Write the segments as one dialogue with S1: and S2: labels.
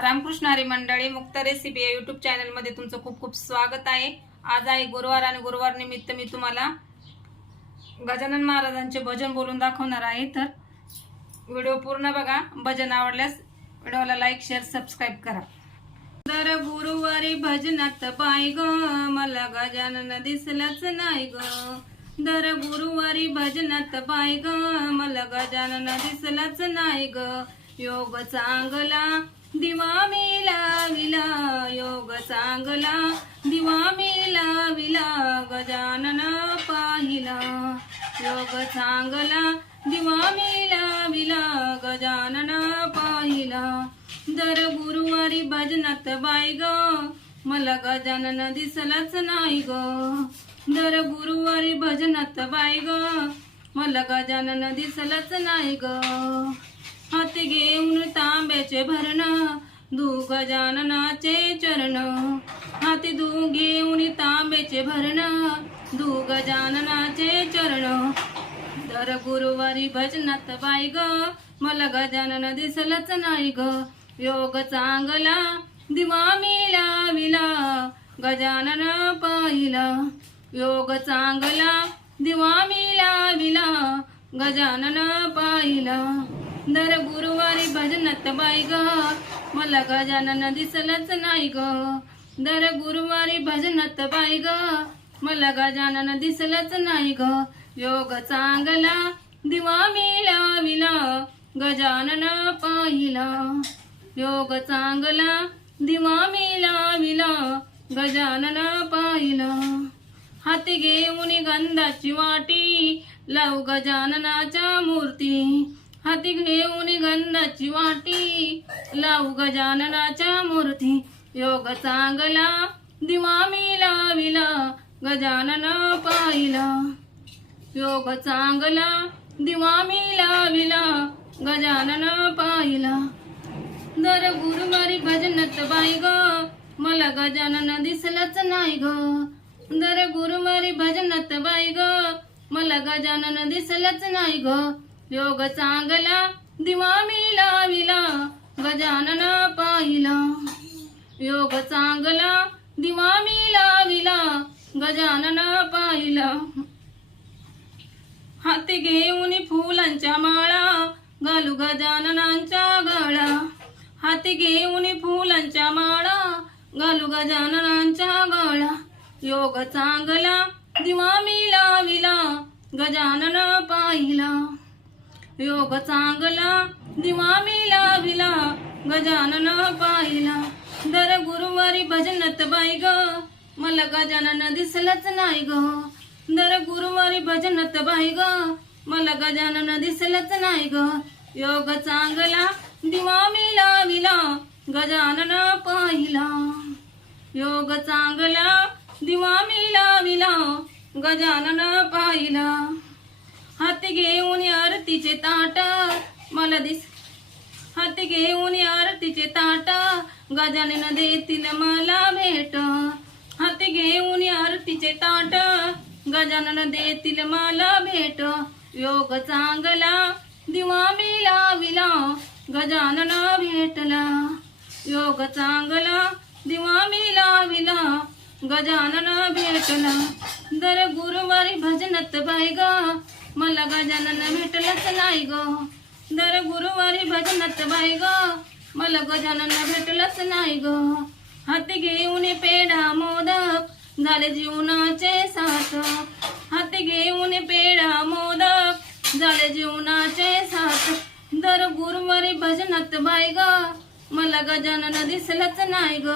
S1: रामकृष्ण हरी मंडळी मुक्त रेसिपी या युट्यूब चॅनलमध्ये तुमचं खूप खूप स्वागत आहे. आज आहे गुरुवार आणि गुरुवार निमित्त मी तुम्हाला गजानन महाराजांचे भजन बोलून दाखवणार आहे. तर व्हिडिओ पूर्ण बघा. भजन आवडल्यास व्हिडिओला लाईक शेअर सबस्क्राईब करा. दर गुरुवारी भजनात पाय ग मला गजानन दिसलाच नाही ग. दर गुरुवारी भजनात पाय ग मला गजानन दिसलाच नाही ग. योग चांगला दिवा मी लाविला योग सांगला. दिवा मी लाविला गजानन पाहिला. योग सांगला दिवा मी लाविला गजानन पाहिला. दर गुरुवारी भजनात बाय ग मला गजानन दिसलाच नाही ग. दर गुरुवारी भजनात बाय ग मला गजानन दिसलाच नाही ग. हाती घेऊन तांब्याचे भरण दू गजाननाचे चरण. हाती दू घेऊन तांब्याचे भरण दू गजाननाचे चरण. दर गुरुवारी भजनात बाई ग मला गजानन दिसलच नाही ग योग चांगला दिवा मी लाविला गजानन पाहिला. योग चांगला दिवा मी लाविला गजानन पाहिला. दर गुरुवारी भजनात बाई ग. मला गजानन दिसलच नाही ग. दर गुरुवारी भजनात बाई ग. मला गजानन दिसलच नाही ग. योग चांगला दिवा मी लाविला गजानन पाहिला. योग चांगला दिवा मी लाविला गजानन पाहिला. हाती घेऊन गंधाची वाटी लाव गजाननाच्या मूर्ती. हाती घेऊन गंधाची वाटी. लावू गजाननाच्या मूर्ती. योग चांगला दिवा मी लाविला गजानन पाहिला. योग चांगला दिवा मी लाविला गजानन पाहिला. दर गुरुवारी भजनत बाई ग मला गजानन दिसलच नाही ग. दर गुरुवारी भजनत बाई ग मला गजानन दिसलच नाही ग. योग चांगला दिवा मी लाविला गजानन पाहिला. योग चांगला दिवा मी लाविला गजानना पाहिला. हाती घेऊन फुलांच्या माळा घालू गजाननांच्या गळा. हाती घेऊन फुलांच्या माळा घालू गजाननांच्या गळा. योग चांगला दिवा मी लाविला गजानन पाहिला. योग चांगला दिवा मी लाविला गजानन पाहिला. दर गुरुवारी भजनात बाई ग मला गजानन दिसलंच नाही ग. दर गुरुवारी भजनात बाई ग मला गजानन दिसलंच नाही ग. योग चांगला दिवा मी लाविला गजानन पाहिला. योग चांगला दिवा मी लाविला गजानन पाहिला. हाती घेऊन आरतीचे ताट मला दिस. हाती घेऊन आरतीचे ताट गजानन देतील मला भेट. हाती घेऊन आरतीचे ताट गजानन देतील मला भेट. योग चांगला दिवा मी लाविला गजानन भेटला. योग चांगला दिवा मी लाविला गजानन भेटला. दर गुरुवारी भजनत बाई ग मला गजानन भेटलंच नाही ग. दर गुरुवारी भजनात बाई ग. मला गजानन भेटलंच नाही ग. हाती घेऊन पेढा मोदक झाले जीवनाचे साथ. हाती घेऊन पेढा मोदक झाले जीवनाचे साथ. दर गुरुवारी भजनात बाई ग. मला गजानन दिसलंच नाही ग.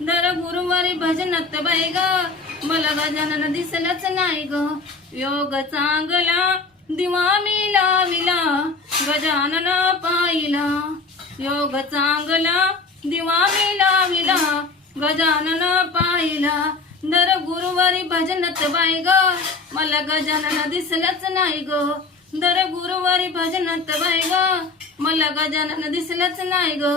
S1: दर गुरुवारी भजनात बाई ग. मला गजानन दिसलंच नाही ग. योग चांगला दिवा मी लाविला गजानन पाहिला. योग चांगला दिवा मी लाविला गजानन पाहिला. दर गुरुवारी भजनात बाई ग. मला गजानन दिसलंच नाही ग. दर गुरुवारी भजनात बाई ग. मला गजानन दिसलंच नाही ग.